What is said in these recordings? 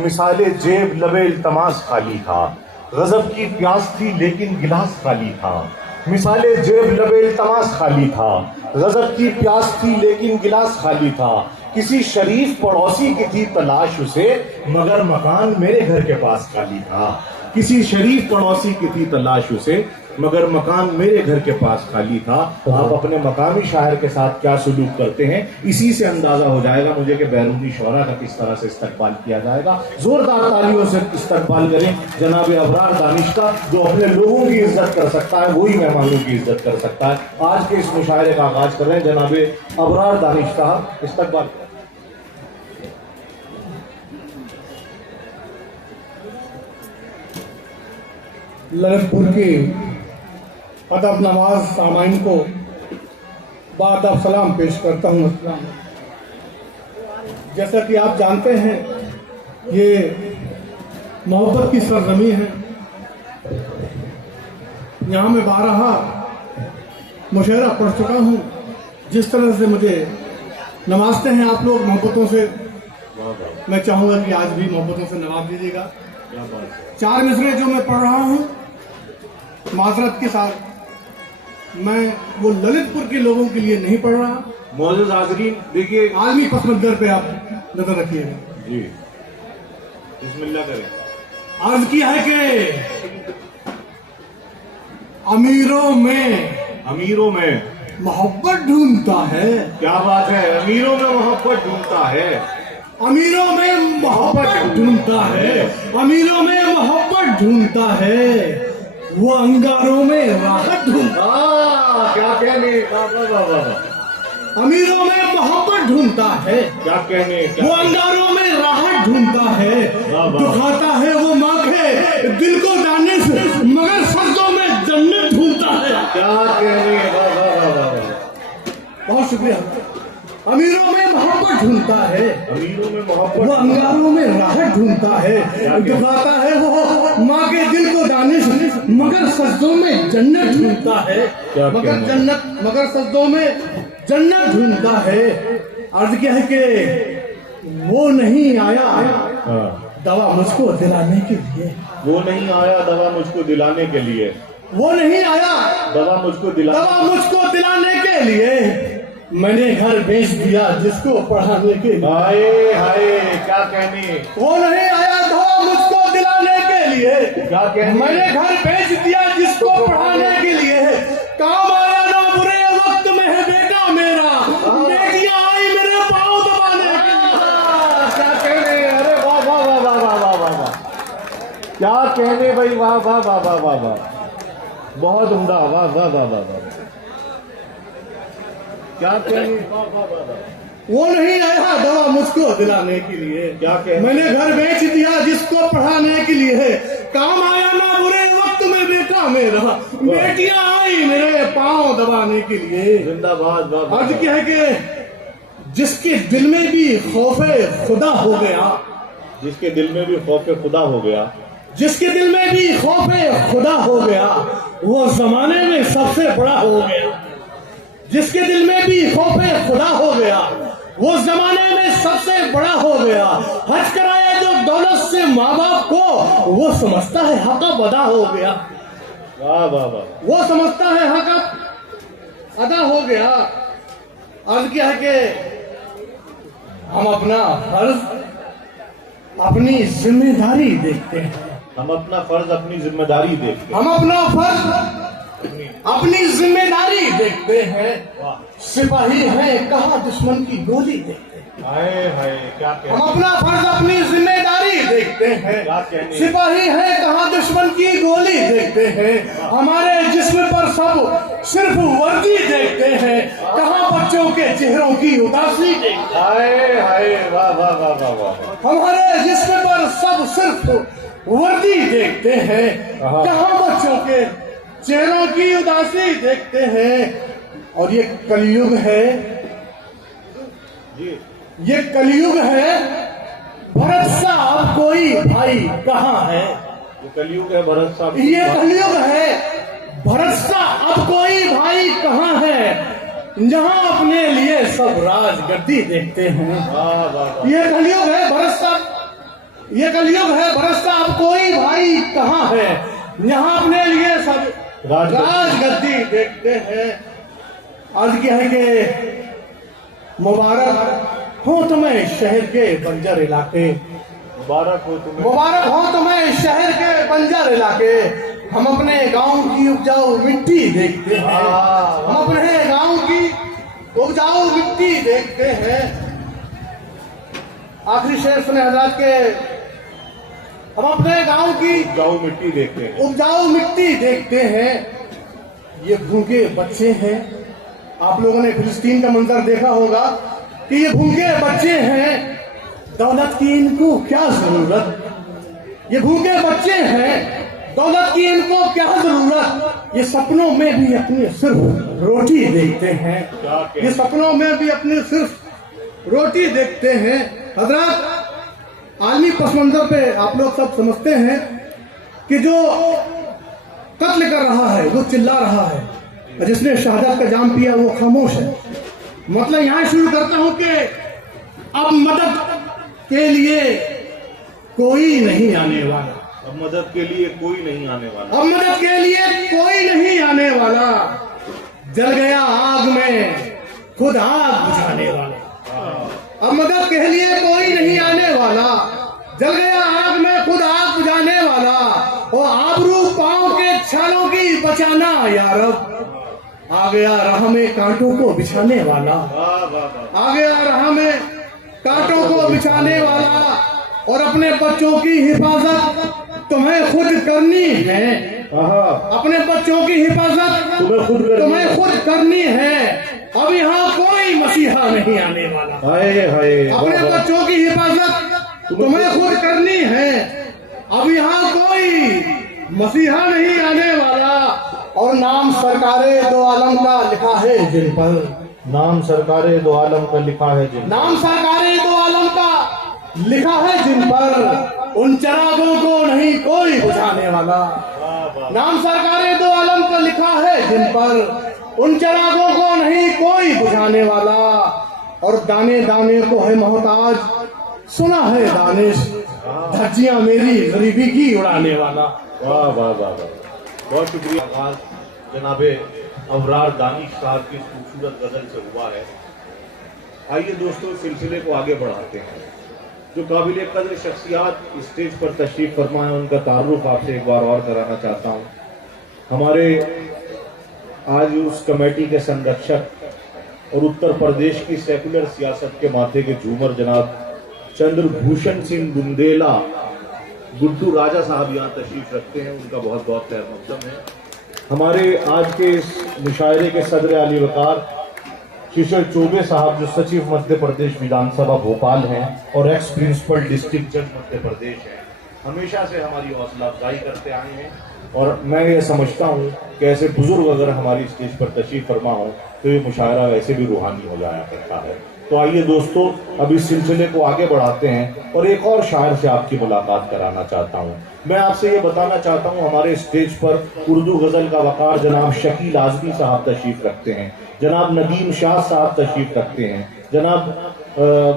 मिसाले जेब लबे इल्तमास खाली था, गजब की प्यास थी लेकिन गिलास खाली था। मिसाले जेब लबे इल्तमास खाली था, गजब की प्यास थी लेकिन गिलास खाली था। किसी शरीफ पड़ोसी की थी तलाश उसे, मगर मकान मेरे घर के पास खाली था। किसी शरीफ पड़ोसी की थी तलाश उसे, मगर मकान मेरे घर के पास खाली था। आप अपने मकामी शायर के साथ क्या सलूक करते हैं, इसी से अंदाजा हो जाएगा मुझे कि बैरूनी शोरा का किस तरह से इस्तकबाल किया जाएगा। जोरदार तालियों से इस्तकबाल करें जनाब अबरार दानिश का, जो अपने लोगों की इज्जत कर सकता है वही मेहमानों की इज्जत कर सकता है। आज के इस मुशायरे का आगाज कर रहे हैं जनाब अबरार दानिश का, इस्तकबाल। ललितपुर की अदब नवाज सामाइन को बादब सलाम पेश करता हूँ। अस्सलाम। जैसा कि आप जानते हैं ये मोहब्बत की सरजमी है। यहाँ मैं बारहा मुशायरा पढ़ चुका हूँ। जिस तरह से मुझे नवाजते हैं आप लोग मोहब्बतों से, मैं चाहूँगा कि आज भी मोहब्बतों से नवाज दीजिएगा। 4 मिसरे जो मैं पढ़ रहा हूँ माजरत के साथ, मैं वो ललितपुर के लोगों के लिए नहीं पढ़ रहा। मौजूद हाज़रीन देखिए, आलमी पस मंजर पे आप नजर रखिएगा जी। बिस्मिल्लाह करें। अर्ज किया है कि अमीरों में मोहब्बत ढूंढता है। क्या बात है, अमीरों में मोहब्बत ढूंढता है। अमीरों में मोहब्बत ढूंढता है, अमीरों में मोहब्बत ढूंढता है, वो अंगारों में राहत ढूंढता। क्या कहने, अमीरों में मोहब्बत ढूंढता है, क्या कहने, वो अंगारों में राहत ढूंढता है, दुखाता है वो माँ के दिल को जाने से, मगर सजदों में जन्नत ढूंढता है। क्या कहने, बहुत शुक्रिया। अमीरों में मोहब्बत ढूंढता है, अमीरों में वो मोहब्बत, अंगारों में राहत ढूंढता है, दुखाता है वो माँ के दिल को दानिश, मगर सजदों में जन्नत ढूंढता है, मगर सजदों में जन्नत ढूंढता है। अर्ज क्या है कि वो नहीं आया दवा मुझको दिलाने के लिए, वो नहीं आया दवा मुझको दिलाने के लिए, वो नहीं आया दवा मुझको दिलाने के लिए। मैंने घर बेच दिया जिसको पढ़ाने के लिए। हाय हाय, क्या कहने, वो नहीं आया दवा मुझको दिलाने के लिए। क्या कहने, मैंने घर बेच दिया जिसको पढ़ाने के लिए। काम आया ना बुरे वक्त में है बेटा मेरा, बेटियां आई मेरे पाँव दबाने के लिए। क्या कहने, अरे वाह वाह वाह वाह वाह वाह वाह वाह, क्या कहने भाई, वाह वाह वाह वाह वाह वाह, बहुत उम्दा, वाह वाह वाह वाह वाह, क्या कहने, वाह वाह वाह वाह। वो नहीं आया दवा मुझको दिलाने के लिए। क्या कहने, मैंने घर बेच दिया जिसको पढ़ाने के लिए। काम आया ना बुरे वक्त में बेटा मेरा, बेटियां आई मेरे पाँव दबाने के लिए। जिंदाबाद, वाह वाह। अर्ज क्या है कि जिसके दिल में भी खौफे खुदा हो गया, जिसके दिल में भी खौफ खुदा हो गया, जिसके दिल में भी खौफे खुदा हो गया, वो जमाने में सबसे बड़ा हो गया। जिसके दिल में भी खौफे खुदा हो गया, वो जमाने में सबसे बड़ा हो गया। हज कराया जो दौलत से माँ बाप को, वो समझता है हक अदा हो गया। वाह वाह वाह, वो समझता है हक अदा हो गया। अर्ज क्या है कि हम अपना फर्ज अपनी जिम्मेदारी देखते हैं। हम अपना फर्ज अपनी जिम्मेदारी देखते हैं। हम अपना फर्ज अपनी जिम्मेदारी देखते हैं। सिपाही हैं कहाँ दुश्मन की गोली देखते हैं। हाय हाय, क्या कहने, हम अपना फर्ज अपनी जिम्मेदारी देखते हैं। क्या कहने, सिपाही हैं कहाँ दुश्मन की गोली देखते हैं। हमारे जिस्म पर सब सिर्फ वर्दी देखते हैं, कहाँ बच्चों के चेहरों की उदासी देखते हैं। हाय हाय, वाह वाह वाह वाह वाह, हमारे जिस्म पर सब सिर्फ वर्दी देखते हैं, कहाँ बच्चों के चेहरों की उदासी देखते हैं। और ये कलयुग है, ये कलयुग है, भरत साहब कोई भाई कहाँ है। ये कलयुग है भरत साहब, ये कलयुग है, भरत साहब अब कोई भाई कहाँ है, जहाँ अपने लिए सब राजगद्दी देखते हैं। वाह वाह वाह, ये कलयुग है भरत साहब, ये कलयुग है बरसता अब कोई भाई कहाँ है, यहाँ अपने लिए सब राजगद्दी देखते हैं। अर्ज क्या है कि मुबारक हो तुम्हें शहर के बंजर इलाके, मुबारक हो तुम्हें, मुबारक हो तुम्हें शहर के बंजर इलाके। हम अपने गांव की उपजाऊ मिट्टी देखते हैं, हम अपने गांव की उपजाऊ मिट्टी देखते हैं। आखिरी शेर सुने हजरात के, हम अपने गांव की उपजाऊ मिट्टी देखते हैं, उपजाऊ मिट्टी देखते हैं। ये भूखे बच्चे हैं, आप लोगों ने फिलिस्तीन का मंजर देखा होगा कि ये भूखे बच्चे हैं, दौलत की इनको क्या जरूरत। ये भूखे बच्चे हैं, दौलत की इनको क्या जरूरत। ये सपनों में भी अपनी सिर्फ रोटी देखते हैं, ये सपनों में भी अपनी सिर्फ रोटी देखते हैं। हजरत आलमी पस मंजर पे आप लोग सब समझते हैं कि जो कत्ल कर रहा है वो चिल्ला रहा है, जिसने शहादत का जाम पिया वो खामोश है। मतलब यहां शुरू करता हूं कि अब मदद के लिए कोई नहीं आने वाला, अब मदद के लिए कोई नहीं आने वाला, अब मदद के लिए कोई नहीं आने वाला। जल गया आग में खुद आग बुझाने वाला, अब मदद के लिए कोई नहीं आने वाला। जल गया आग में खुद आग बुझाने वाला। और आबरू पांव के छालों की बचाना यारब, आ गया राह में कांटों को बिछाने वाला, आ गया राह में कांटों को बिछाने वाला। और अपने बच्चों की हिफाजत तुम्हें खुद करनी है, अपने बच्चों की हिफाजत तुम्हें खुद करनी है। अब यहाँ कोई मसीहा नहीं आने वाला, अपने बच्चों की हिफाजत तुम्हें खुद करनी है। अब यहाँ कोई मसीहा नहीं आने वाला। और नाम सरकारे दो आलम का लिखा है जिन पर, नाम सरकारे दो आलम का लिखा है जिन, नाम सरकारे दो आलम का लिखा है जिन पर, उन चरागों को नहीं कोई बुझाने वाला। नाम सरकारे दो आलम का लिखा है जिन पर, उन चरागों को नहीं कोई बुझाने वाला। और दाने दाने को है मोहताज, सुना है दानिश, धज्जियां मेरी गरीबी की उड़ाने वाला। वाह वाह वाह वाह, बहुत शुक्रिया। आगाज जनाबे अबरार दानिश साहब की खूबसूरत गजल से हुआ है। आइए दोस्तों सिलसिले को आगे बढ़ाते हैं। जो काबिल कदर शख्सियात स्टेज पर तशरीफ फरमा है उनका तारुफ आपसे एक बार और कराना चाहता हूँ। हमारे आज उस कमेटी के संरक्षक और उत्तर प्रदेश की सेकुलर सियासत के माथे के झूमर जनाब चंद्रभूषण सिंह बुंदेला गुड्डू राजा साहब यहाँ तशरीफ रखते हैं, उनका बहुत बहुत खैर मकदम है। हमारे आज के इस मुशायरे के सदर आली वकार शिशर चौबे साहब जो सचिव मध्य प्रदेश विधानसभा भोपाल हैं और एक्स प्रिंसिपल डिस्ट्रिक्ट जज मध्य प्रदेश हैं, हमेशा से हमारी हौसला अफजाई करते आए हैं। और मैं ये समझता हूँ कि ऐसे बुजुर्ग अगर हमारी स्टेज पर तशरीफ फरमा हो तो ये मुशायरा वैसे भी रूहानी हो जाया करता है। तो आइए दोस्तों अब इस सिलसिले को आगे बढ़ाते हैं और एक और शायर से आपकी मुलाकात कराना चाहता हूँ। मैं आपसे ये बताना चाहता हूँ हमारे स्टेज पर उर्दू गजल का वकार जनाब शकील आजमी साहब तशरीफ रखते हैं, जनाब नदीम शाह साहब तशरीफ रखते हैं, जनाब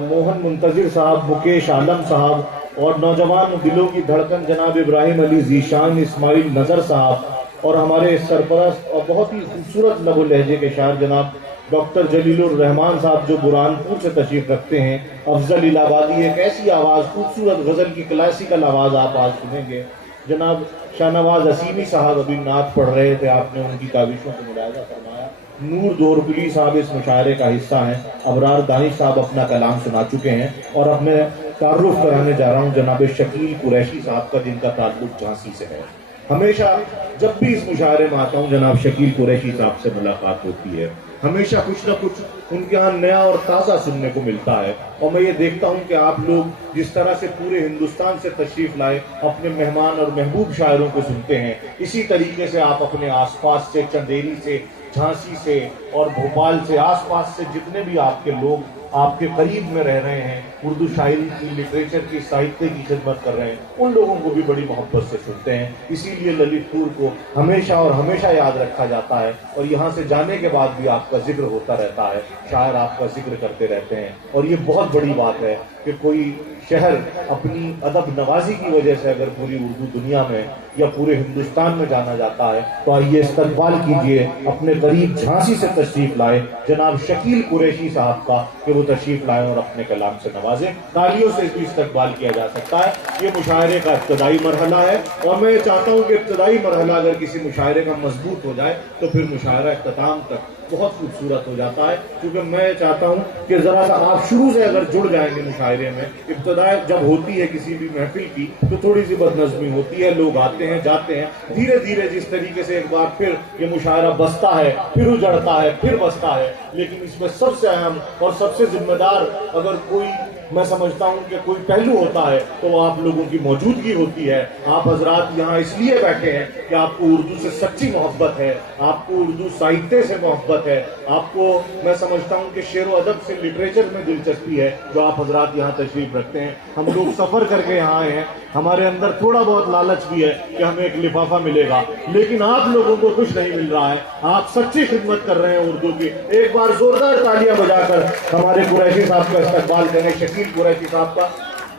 मोहन मुंतजिर साहब, मुकेश आलम साहब और नौजवान दिलों की धड़कन जनाब इब्राहिम अली जीशान इस्माइल नजर साहब और हमारे सरपरस्त और बहुत ही खूबसूरत लबो लहजे के शायर जनाब डॉक्टर जलीलुर रहमान साहब जो बुरहानपुर से तशरीफ रखते हैं। अफजल इलाहाबादी एक ऐसी आवाज़, खूबसूरत गज़ल की क्लासिकल आवाज़ आप आज सुनेंगे। जनाब शाहनवाज असीमी साहब अभी नात पढ़ रहे थे, आपने उनकी काविशों को मुलायजा फरमाया। नूर दोरकुली साहब इस मुशायरे का हिस्सा हैं। अबरार दानिश साहब अपना कलाम सुना चुके हैं और अब मैं तारुफ कराने जा रहा हूँ जनाब शकील कुरैशी साहब का, जिनका ताल्लुक झांसी से है। हमेशा जब भी इस मुशायरे में आता हूँ जनाब शकील कुरैशी साहब से मुलाकात होती है, हमेशा कुछ ना कुछ उनके यहाँ नया और ताज़ा सुनने को मिलता है। और मैं ये देखता हूँ कि आप लोग जिस तरह से पूरे हिंदुस्तान से तशरीफ लाए अपने मेहमान और महबूब शायरों को सुनते हैं, इसी तरीके से आप अपने आसपास से, चंदेरी से, झांसी से और भोपाल से, आसपास से जितने भी आपके लोग आपके करीब में रह रहे हैं, उर्दू शायरी की, लिटरेचर की, साहित्य की खिदमत कर रहे हैं, उन लोगों को भी बड़ी मोहब्बत से सुनते हैं। इसीलिए ललितपुर को हमेशा और हमेशा याद रखा जाता है और यहाँ से जाने के बाद भी आपका जिक्र होता रहता है, शायर आपका जिक्र करते रहते हैं। और ये बहुत बड़ी बात है कि कोई शहर अपनी अदब नवाजी की वजह से अगर पूरी उर्दू दुनिया में या पूरे हिंदुस्तान में जाना जाता है, तो आइए इस्तकबाल कीजिए, अपने करीब झांसी से तशरीफ लाए जनाब शकील कुरैशी साहब का, कि वो तशरीफ लाएं और अपने कलाम से नवाजें। तालियों से भी इस्तकबाल किया जा सकता है। ये मुशायरे का इब्तदाई मरहला है और मैं चाहता हूँ कि इब्तदाई मरहला अगर किसी मुशायरे का मजबूत हो जाए तो फिर मुशायरा इख्तिताम तक बहुत खूबसूरत हो जाता है। क्योंकि मैं चाहता हूं कि जरा सा आप शुरू से अगर जुड़ जाएंगे मुशायरे में, इब्तदा जब होती है किसी भी महफिल की तो थोड़ी सी बदनज़मी होती है, लोग आते हैं जाते हैं, धीरे धीरे जिस तरीके से एक बार फिर ये मुशायरा बसता है, फिर उजड़ता है, फिर बसता है, लेकिन इसमें सबसे अहम और सबसे जिम्मेदार अगर कोई मैं समझता हूं कि कोई पहलू होता है तो वो आप लोगों की मौजूदगी होती है। आप हजरात यहाँ इसलिए बैठे हैं कि आपको उर्दू से सच्ची मोहब्बत है, आपको उर्दू साहित्य से मोहब्बत है, आपको मैं समझता हूं कि शेर व अदब से, लिटरेचर में दिलचस्पी है, जो आप हजरात यहाँ तशरीफ रखते हैं। हम लोग सफ़र करके यहाँ आए हैं, हमारे अंदर थोड़ा बहुत लालच भी है कि हमें एक लिफाफा मिलेगा, लेकिन आप लोगों को कुछ नहीं मिल रहा है। आप सच्ची खिदमत कर रहे हैं उर्दू की। एक बार जोरदार तालियां बजाकर हमारे कुरैशी साहब का इस्तकबाल करें, शकील कुरैशी साहब का।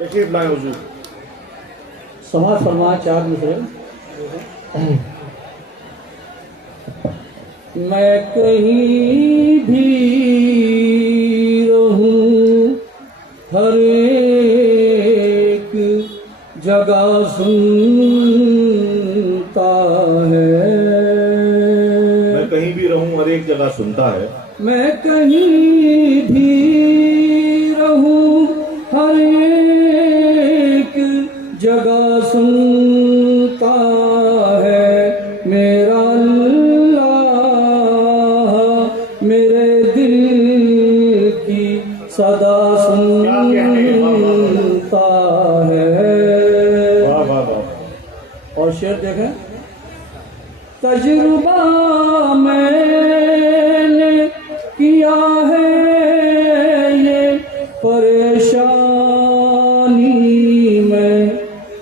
तशरीफ लाएं हुजूर। समाज फरमाए 4 मिसरे। मैं कहीं भी रहूं, हर एक जगह सुनता है। मैं कहीं भी रहूं, हर एक जगह सुनता है। मैं कहीं भी रहूं, हर एक जगह सुनता है। मेरा अल्लाह मेरे दिल की सदा सुनता है। वाह वाह वाह। और शेर देखें, तजुर्बा मैंने किया है ये परेशानी में।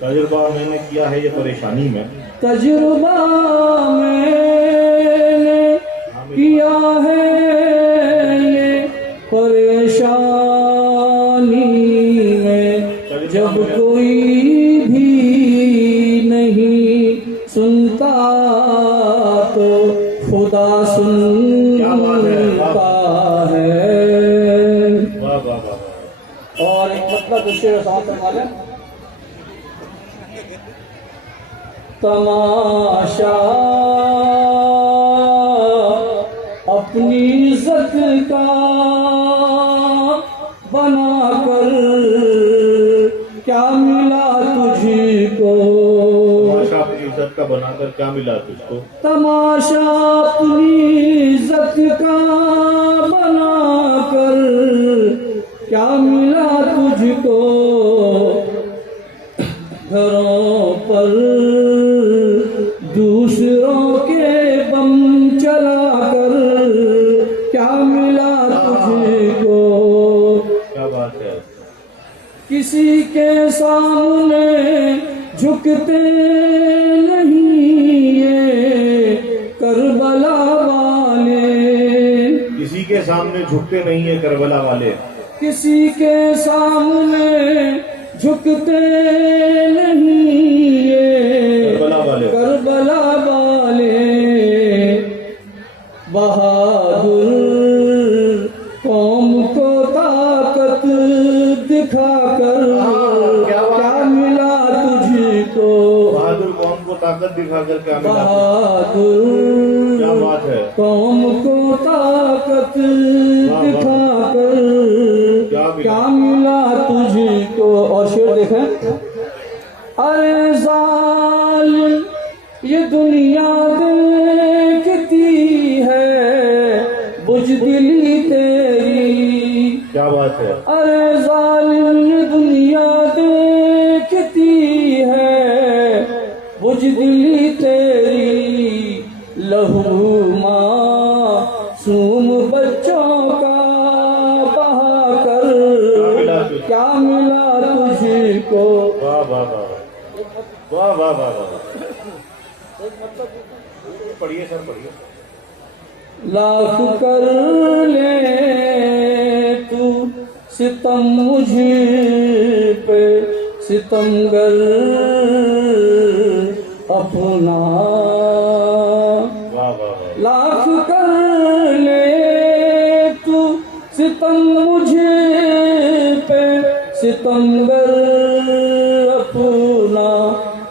तजुर्बा मैंने किया है ये परेशानी में। तजुर्बा मैंने किया है ये परेशानी में। जब कोई भी नहीं सुनता तो खुदा सुनता है। वाह वाह वाह। और एक मतलब दूसरे साथ वाले, तमाशा अपनी इज्जत का बनाकर क्या मिला तुझको। तमाशा अपनी इज्जत का बनाकर क्या मिला तुझको। तमाशा अपनी इज्जत का बनाकर क्या मिला तुझको। घरों पर दूसरों के बम चलाकर क्या मिला तुझको। क्या बात है। किसी के सामने झुकते नहीं ये करबला वाले। किसी के सामने झुकते नहीं है करबला वाले। किसी के सामने झुकते नहीं ये करबला वाले। बहादुर कौम को ताकत दिखाकर क्या मिला तुझको। बहादुर कौम को ताकत दिखाकर क्या मिला। बहादुर क्या बात है। कौम को ताकत दिखाकर क्या मिला तुझको। और शेर देखें, अरे जालिम ये दुनिया देखती है बुज़दिली तेरी। क्या बात है। अरे जालिम ये दुनिया देखती है बुज़दिली तेरी। लहू मासूम बच्चों का बहाकर क्या वाह वाह वाह वाह वाह वाह वाह वाह। पढ़िए सर पढ़िए। लाख कर ले तू सितम मुझ पे सितमगर अपना, वाह वाह वाह। लाख कर ले तू सितम मुझ पे सितमगर अपना,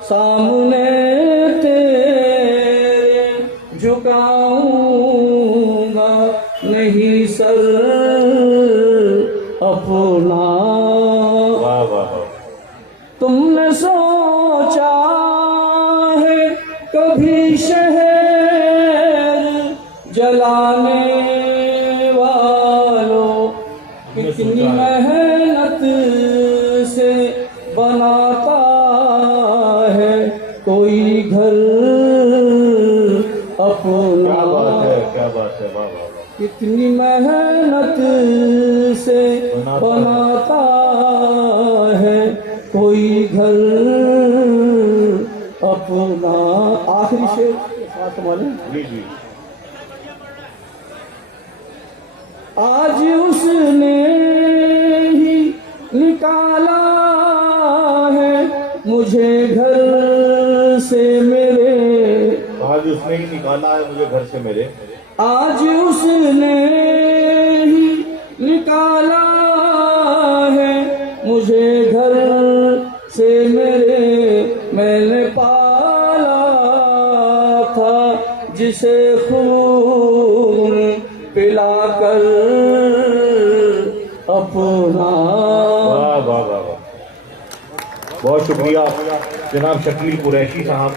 सामने तेरे झुकाऊंगा नहीं सर अपना। वाह वाह वाह। तुमने सोचा है कभी शहर जलाने वालों, कितनी मेहनत से बनाता है कोई घर अपना। क्या बात है क्या बात है, वाह वाह वाह। कितनी मेहनत से बनाता है कोई घर अपना। आखिरी शेर साथ वाले। जी जी। आज उसने ही निकाला है मुझे घर से मेरे, आज उसने ही निकाला है मुझे घर से मेरे, आज उसने ही निकाला है मुझे घर से मेरे। मैंने पाला था जिसे खून पिलाकर अपना। वाह वाह वाह वाह। बहुत शुक्रिया जनाब शकील कुरैशी साहब।